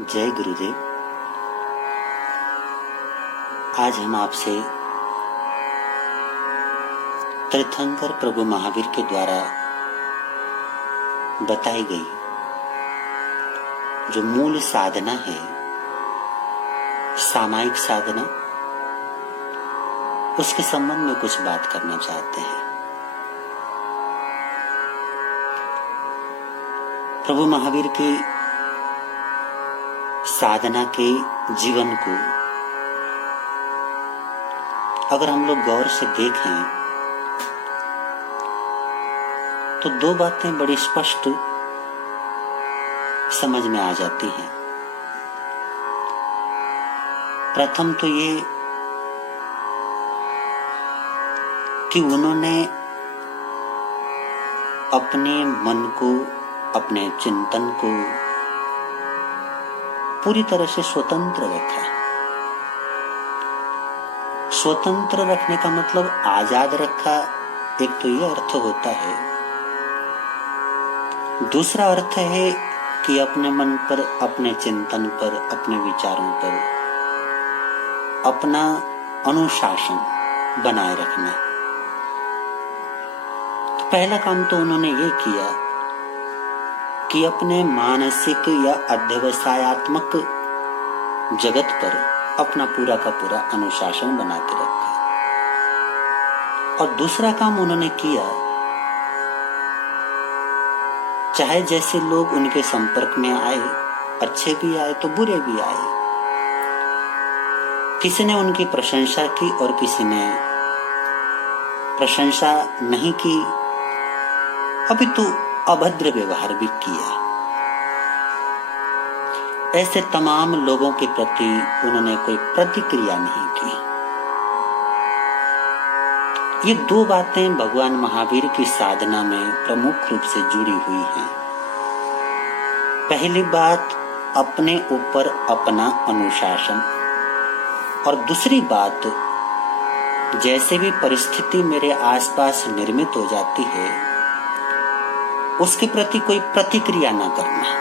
जय गुरुदेव। आज हम आपसे तीर्थंकर प्रभु महावीर के द्वारा बताई गई जो मूल साधना है, सामायिक साधना, उसके संबंध में कुछ बात करना चाहते हैं। प्रभु महावीर की साधना के जीवन को अगर हम लोग गौर से देखें तो दो बातें बड़ी स्पष्ट समझ में आ जाती हैं। प्रथम तो ये कि उन्होंने अपने मन को, अपने चिंतन को पूरी तरह से स्वतंत्र रखा। स्वतंत्र रखने का मतलब आजाद रखा, एक तो यह अर्थ होता है। दूसरा अर्थ है कि अपने मन पर, अपने चिंतन पर, अपने विचारों पर अपना अनुशासन बनाए रखना। तो पहला काम तो उन्होंने ये किया कि अपने मानसिक या अध्यवसायात्मक जगत पर अपना पूरा का पूरा अनुशासन बना के रखा। और दूसरा काम उन्होंने किया, चाहे जैसे लोग उनके संपर्क में आए, अच्छे भी आए तो बुरे भी आए, किसी ने उनकी प्रशंसा की और किसी ने प्रशंसा नहीं की, अभी तो अभद्र व्यवहार भी किया। ऐसे तमाम लोगों के प्रति उन्होंने कोई प्रतिक्रिया नहीं की। ये दो बातें भगवान महावीर की साधना में प्रमुख रूप से जुड़ी हुई हैं। पहली बात, अपने ऊपर अपना अनुशासन, और दूसरी बात, जैसे भी परिस्थिति मेरे आसपास निर्मित हो जाती है उसके प्रति कोई प्रतिक्रिया ना करना,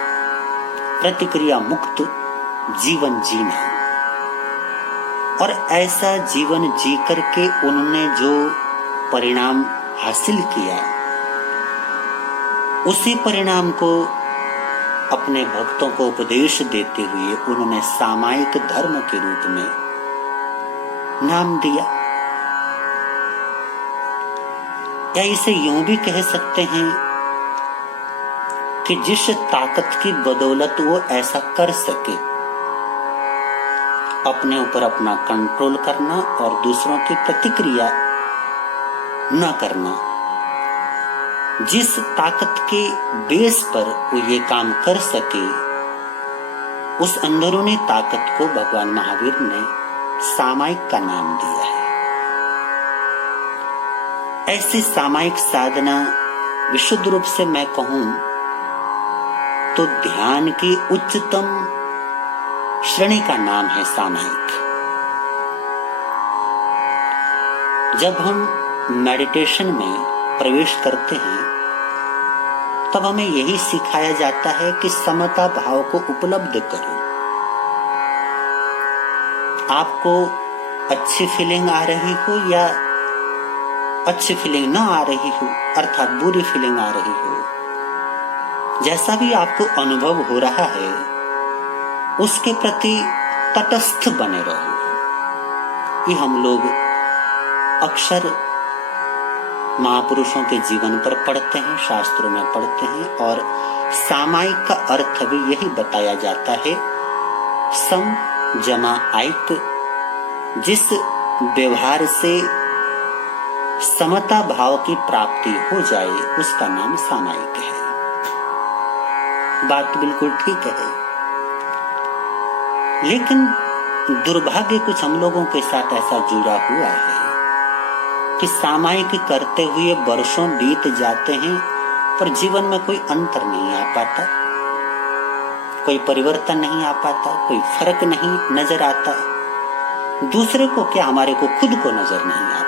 प्रतिक्रिया मुक्त जीवन जीना। और ऐसा जीवन जी करके उन्होंने जो परिणाम हासिल किया, उसी परिणाम को अपने भक्तों को उपदेश देते हुए उन्होंने सामायिक धर्म के रूप में नाम दिया। या इसे यूं भी कह सकते हैं कि जिस ताकत की बदौलत वो ऐसा कर सके, अपने ऊपर अपना कंट्रोल करना और दूसरों की प्रतिक्रिया न करना, जिस ताकत के बेस पर वो ये काम कर सके, उस अंदरूनी ताकत को भगवान महावीर ने सामायिक का नाम दिया है। ऐसी सामायिक साधना विशुद्ध रूप से मैं कहूं तो ध्यान की उच्चतम श्रेणी का नाम है सामायिक। जब हम मेडिटेशन में प्रवेश करते हैं तब हमें यही सिखाया जाता है कि समता भाव को उपलब्ध करो। आपको अच्छी फीलिंग आ रही हो या अच्छी फीलिंग ना आ रही हो, अर्थात बुरी फीलिंग आ रही हो, जैसा भी आपको अनुभव हो रहा है उसके प्रति तटस्थ बने रहो। ये हम लोग अक्सर महापुरुषों के जीवन पर पढ़ते हैं, शास्त्रों में पढ़ते हैं, और सामायिक का अर्थ भी यही बताया जाता है, सम जमा आयिक, जिस व्यवहार से समता भाव की प्राप्ति हो जाए उसका नाम सामायिक है। बात बिल्कुल ठीक है, लेकिन दुर्भाग्य कुछ हम लोगों के साथ ऐसा जुड़ा हुआ है कि सामायिक करते हुए वर्षों बीत जाते हैं पर जीवन में कोई अंतर नहीं आ पाता, कोई परिवर्तन नहीं आ पाता, कोई फर्क नहीं नजर आता। दूसरे को क्या, हमारे को खुद को नजर नहीं आता।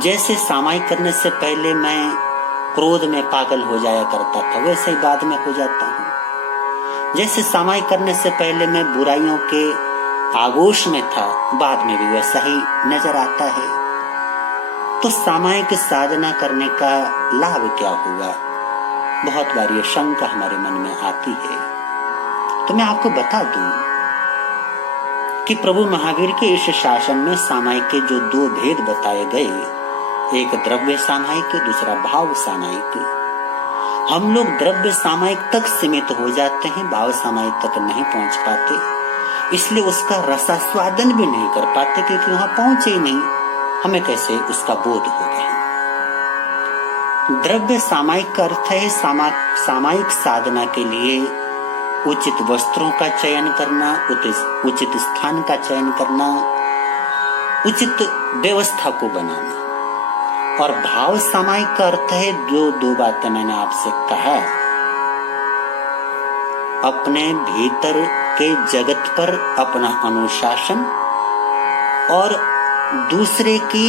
जैसे सामायिक करने से पहले मैं क्रोध में पागल हो जाया करता था, वैसे ही बाद में हो जाता हूँ। जैसे सामायिक करने से पहले मैं बुराइयों के आगोश में था, बाद में भी वैसा ही नजर आता है। तो सामायिक साधना करने का लाभ क्या हुआ? बहुत बार ये शंका हमारे मन में आती है। तो मैं आपको बता दूं कि प्रभु महावीर के इस शासन में सामायिक के जो दो भेद बताए गए, एक द्रव्य सामायिक, दूसरा भाव सामायिक। हम लोग द्रव्य सामायिक तक सीमित हो जाते हैं, भाव सामायिक तक नहीं पहुंच पाते, इसलिए उसका रसास्वादन भी नहीं कर पाते, क्योंकि वहां पहुंचे ही नहीं, हमें कैसे उसका बोध होगा। द्रव्य सामायिक का अर्थ है सामायिक साधना के लिए उचित वस्त्रों का चयन करना, उचित स्थान का चयन करना, उचित व्यवस्था को बनाना। और भाव सामायिक का अर्थ है जो दो बातें मैंने आपसे कहा, अपने भीतर के जगत पर अपना अनुशासन और दूसरे की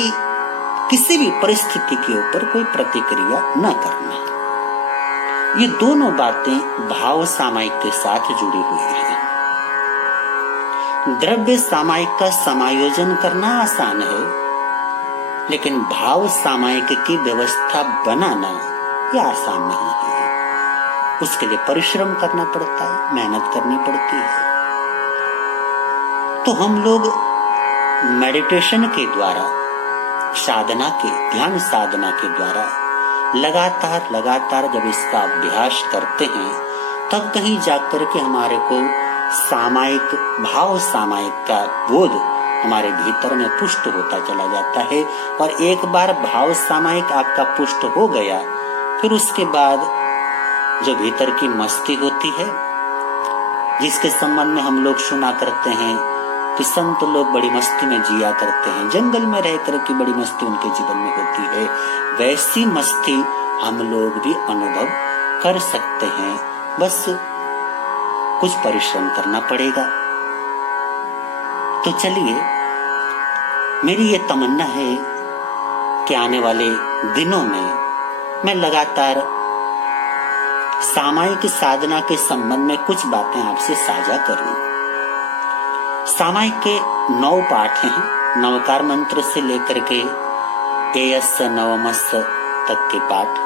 किसी भी परिस्थिति के ऊपर कोई प्रतिक्रिया न करना। ये दोनों बातें भाव सामायिक के साथ जुड़ी हुई हैं। द्रव्य सामायिक का समायोजन करना आसान है, लेकिन भाव सामायिक की व्यवस्था बनाना यह आसान नहीं है। उसके लिए परिश्रम करना पड़ता है, मेहनत करनी पड़ती है। तो हम लोग मेडिटेशन के द्वारा, साधना के, ध्यान साधना के द्वारा लगातार जब इसका अभ्यास करते हैं, तब कहीं जाकर के हमारे को सामायिक, भाव सामायिक का बोध हमारे भीतर में पुष्ट होता चला जाता है। और एक बार भाव सामायिक आपका पुष्ट हो गया, फिर उसके बाद जो भीतर की मस्ती होती है, जिसके संबंध में हम लोग सुना करते हैं कि संत लोग बड़ी मस्ती में जिया करते हैं, जंगल में रहकर की बड़ी मस्ती उनके जीवन में होती है, वैसी मस्ती हम लोग भी अनुभव कर सकते हैं। बस कुछ परिश्रम करना पड़ेगा। तो चलिए, मेरी ये तमन्ना है कि आने वाले दिनों में मैं लगातार सामायिक साधना के संबंध में कुछ बातें आपसे साझा करूं। सामायिक के 9 पाठ हैं, नवकार मंत्र से लेकर के एयस नवमस तक के पाठ।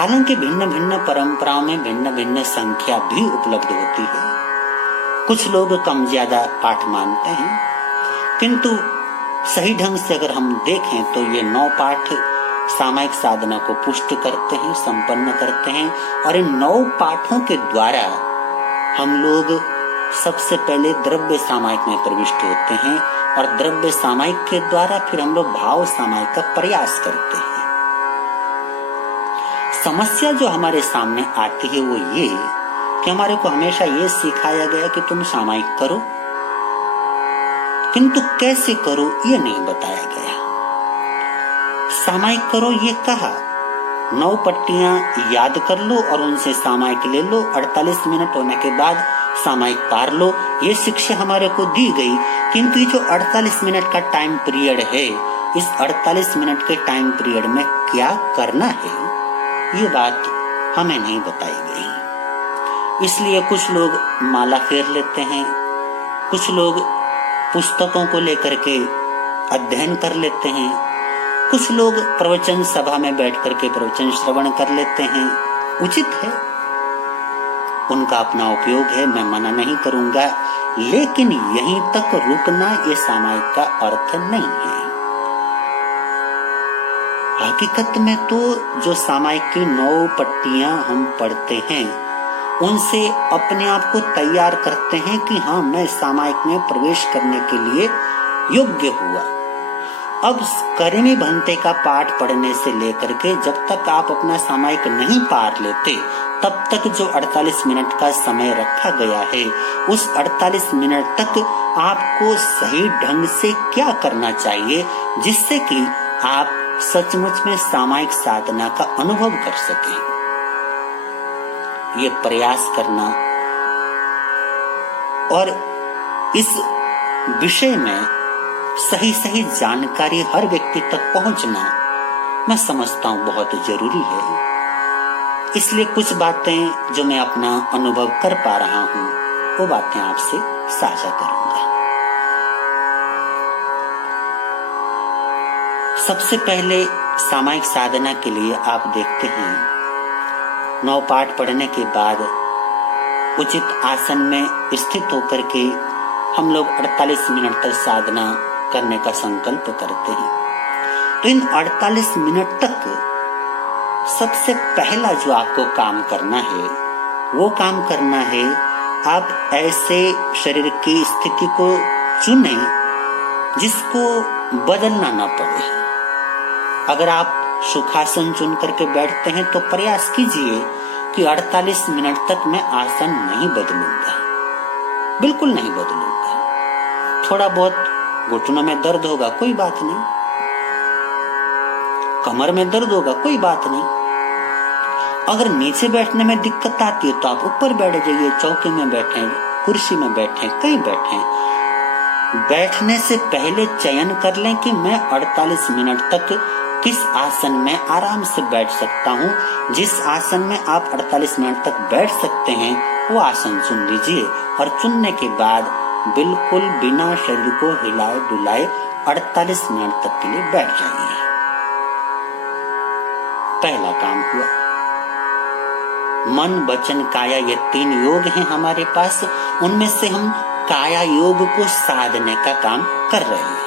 हालांकि भिन्न भिन्न परंपराओं में भिन्न भिन्न संख्या भी उपलब्ध होती है। कुछ लोग कम ज्यादा पाठ मानते हैं, किंतु सही ढंग से अगर हम देखें तो ये 9 पाठ सामायिक साधना को पुष्ट करते हैं, संपन्न करते हैं। और इन 9 पाठों के द्वारा हम लोग सबसे पहले द्रव्य सामायिक में प्रविष्ट होते हैं, और द्रव्य सामायिक के द्वारा फिर हम लोग भाव सामायिक का प्रयास करते हैं। समस्या जो हमारे सामने आती है वो ये कि हमारे को हमेशा ये सिखाया गया कि तुम सामायिक करो, किंतु कैसे करो ये नहीं बताया गया। सामायिक करो ये कहा, 9 पट्टियां याद कर लो और उनसे सामायिक ले लो, 48 मिनट होने के बाद सामायिक पार लो, ये शिक्षा हमारे को दी गई। किंतु ये जो 48 मिनट का टाइम पीरियड है, इस 48 मिनट के टाइम पीरियड में क्या करना है, ये बात हमें नहीं बताई गई। इसलिए कुछ लोग माला फेर लेते हैं, कुछ लोग पुस्तकों को लेकर के अध्ययन कर लेते हैं, कुछ लोग प्रवचन सभा में बैठ करके प्रवचन श्रवण कर लेते हैं। उचित है, उनका अपना उपयोग है, मैं मना नहीं करूंगा, लेकिन यहीं तक रुकना ये सामायिक का अर्थ नहीं है। हकीकत में तो जो सामायिक की 9 पट्टियां हम पढ़ते हैं, उनसे अपने आप को तैयार करते हैं कि हाँ, मैं सामायिक में प्रवेश करने के लिए योग्य हुआ। अब करेमी भंते का पाठ पढ़ने से लेकर के जब तक आप अपना सामायिक नहीं पार लेते, तब तक जो 48 मिनट का समय रखा गया है, उस 48 मिनट तक आपको सही ढंग से क्या करना चाहिए, जिससे कि आप सचमुच में सामायिक साधना का अनुभव कर सकें। ये प्रयास करना और इस विषय में सही जानकारी हर व्यक्ति तक पहुंचना, मैं समझता हूं बहुत जरूरी है। इसलिए कुछ बातें जो मैं अपना अनुभव कर पा रहा हूं वो बातें आपसे साझा करूंगा। सबसे पहले सामायिक साधना के लिए आप देखते हैं 9 पाठ पढ़ने के बाद उचित आसन में स्थित होकर के हम लोग 48 मिनट तक साधना करने का संकल्प करते हैं। तो इन 48 मिनट तक सबसे पहला जो आपको काम करना है वो काम करना है, आप ऐसे शरीर की स्थिति को चुने जिसको बदलना ना पड़े। अगर आप सुखासन चुन करके बैठते हैं तो प्रयास कीजिए कि 48 मिनट तक मैं आसन नहीं बदलूंगा, बिल्कुल नहीं बदलूंगा। थोड़ा बहुत घुटनों में दर्द होगा, कोई बात नहीं, कमर में दर्द होगा, कोई बात नहीं। अगर नीचे बैठने में दिक्कत आती है तो आप ऊपर बैठ जाइए, चौकी में बैठें, कुर्सी में बैठें, कहीं बैठें। बैठने से पहले चयन कर लें कि मैं 48 मिनट तक किस आसन में आराम से बैठ सकता हूँ। जिस आसन में आप 48 मिनट तक बैठ सकते हैं वो आसन चुन लीजिए और चुनने के बाद बिल्कुल बिना शरीर को हिलाए डुलाए 48 मिनट तक के लिए बैठ जाइए। पहला काम हुआ। मन वचन काया ये 3 योग हैं हमारे पास, उनमें से हम काया योग को साधने का काम कर रहे हैं।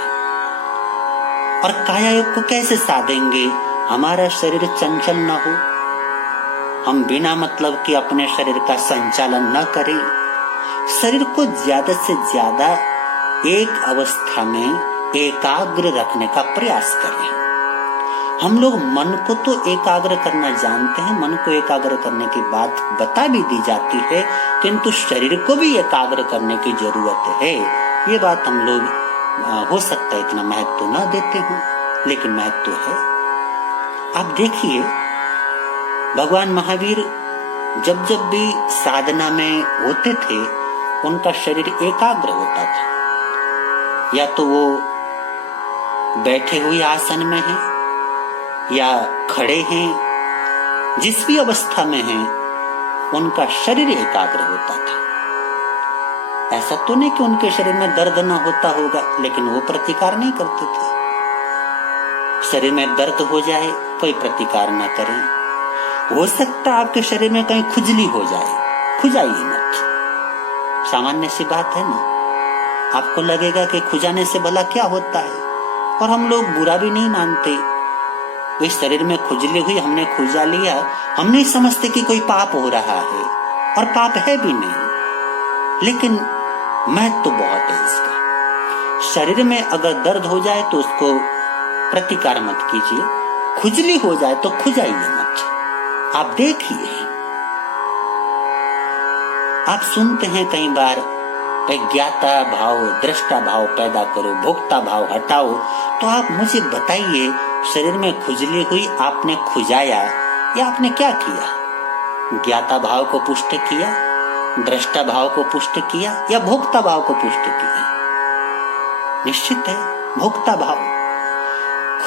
और काया योग को कैसे साधेंगे? हमारा शरीर चंचल न हो, हम बिना मतलब कि अपने शरीर का संचालन न करें, शरीर को ज्यादा से ज्यादा एक अवस्था में एकाग्र रखने का प्रयास करें। हम लोग मन को तो एकाग्र करना जानते हैं, मन को एकाग्र करने की बात बता भी दी जाती है, किंतु शरीर को भी एकाग्र करने की जरूरत है। ये बात हम लोग हो सकता है इतना महत्व ना देते हो, लेकिन महत्व है। आप देखिए भगवान महावीर जब जब भी साधना में होते थे उनका शरीर एकाग्र होता था। या तो वो बैठे हुए आसन में है या खड़े हैं, जिस भी अवस्था में हैं उनका शरीर एकाग्र होता था। ऐसा तो नहीं कि उनके शरीर में दर्द ना होता होगा, लेकिन वो प्रतिकार नहीं करते थे। शरीर में दर्द हो जाए कोई प्रतिकार ना करें। हो सकता है आपके शरीर में कहीं खुजली हो जाए, खुजाइए मत, सामान्य सी बात है ना। आपको लगेगा कि खुजाने से भला क्या होता है, और हम लोग बुरा भी नहीं मानते। इस शरीर में खुजली हुई, हमने खुजा लिया, हम नहीं समझते कि कोई पाप हो रहा है, और पाप है भी नहीं, लेकिन महत्व तो बहुत है इसका। शरीर में अगर दर्द हो जाए तो उसको प्रतिकार मत कीजिए, खुजली हो जाए तो खुजाइए मत। आप देखिए, आप सुनते हैं कई बार ज्ञाता भाव दृष्टा भाव पैदा करो, भोक्ता भाव हटाओ। तो आप मुझे बताइए, शरीर में खुजली हुई, आपने खुजाया या आपने क्या किया? ज्ञाता भाव को पुष्ट किया, दृष्टा भाव को पुष्ट किया, या भोक्ता भाव को पुष्ट किया? निश्चित है भोक्ता भाव।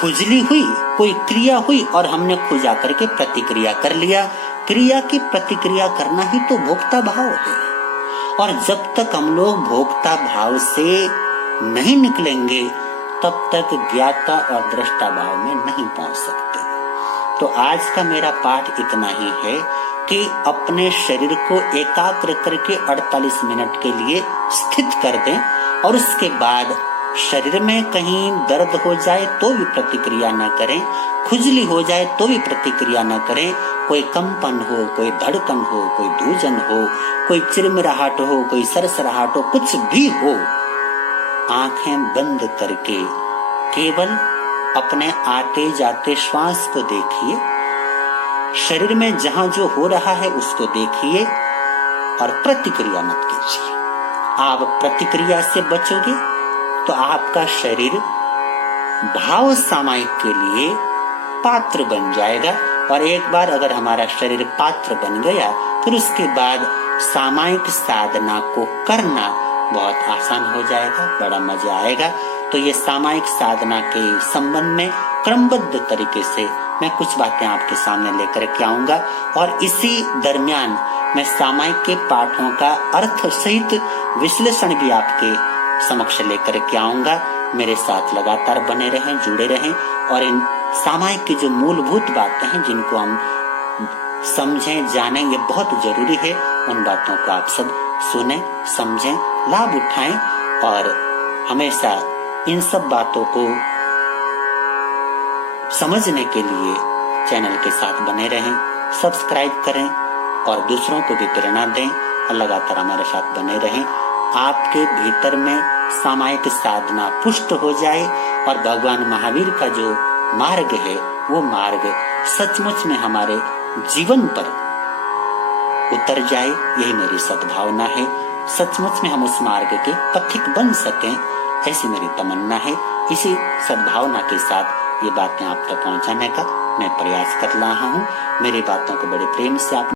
खुजली हुई, कोई क्रिया हुई और हमने खुजा करके प्रतिक्रिया कर लिया। क्रिया की प्रतिक्रिया करना ही तो भोक्ता भाव है। और जब तक हम लोग भोक्ता भाव से नहीं निकलेंगे तब तक ज्ञाता और दृष्टा भाव में नहीं पहुंच सकते। तो आज का मेरा पाठ इतना ही है कि अपने शरीर को एकाग्र करके 48 मिनट के लिए स्थित कर दें, और उसके बाद शरीर में कहीं दर्द हो जाए तो भी प्रतिक्रिया न करें, खुजली हो जाए तो भी प्रतिक्रिया न करें। कोई कंपन हो, कोई धड़कन हो, कोई धूजन हो, कोई चिरमिराहट हो, कोई सरसराहट हो, कुछ भी हो, आंखें बंद करके केवल अपने आते जाते श्वास को देखिए, शरीर में जहां जो हो रहा है उसको देखिए और प्रतिक्रिया मत कीजिए। आप प्रतिक्रिया से बचोगे तो आपका शरीर भाव सामायिक के लिए पात्र बन जाएगा। और एक बार अगर हमारा शरीर पात्र बन गया फिर उसके बाद सामायिक साधना को करना बहुत आसान हो जाएगा, बड़ा मजा आएगा। तो ये सामायिक साधना के संबंध में क्रमबद्ध तरीके से मैं कुछ बातें आपके सामने लेकर के आऊंगा और इसी दरमियान मैं सामायिक के पाठों का अर्थ सहित विश्लेषण भी आपके समक्ष लेकर के आऊंगा। मेरे साथ लगातार बने रहें, जुड़े रहें और इन सामायिक की जो मूलभूत बातें हैं जिनको हम समझें, जानें, ये बहुत जरूरी है। उन बातों को आप सब सुने, समझें, लाभ उठाएं और हमेशा इन सब बातों को समझने के लिए चैनल के साथ बने रहें, सब्सक्राइब करें और दूसरों को भी प्रेरणा दें और लगातार हमारे साथ बने रहें। आपके भीतर में सामायिक साधना पुष्ट हो जाए और भगवान महावीर का जो मार्ग है वो मार्ग सचमुच में हमारे जीवन पर उतर जाए, यही मेरी सद्भावना है। सचमुच में हम उस मार्ग के पथिक बन सकें, ऐसी मेरी तमन्ना है। इसी सद्भावना के साथ ये बातें आप तक पहुंचाने का मैं प्रयास कर रहा हूँ। मेरी बातों को बड़े प्रेम से आप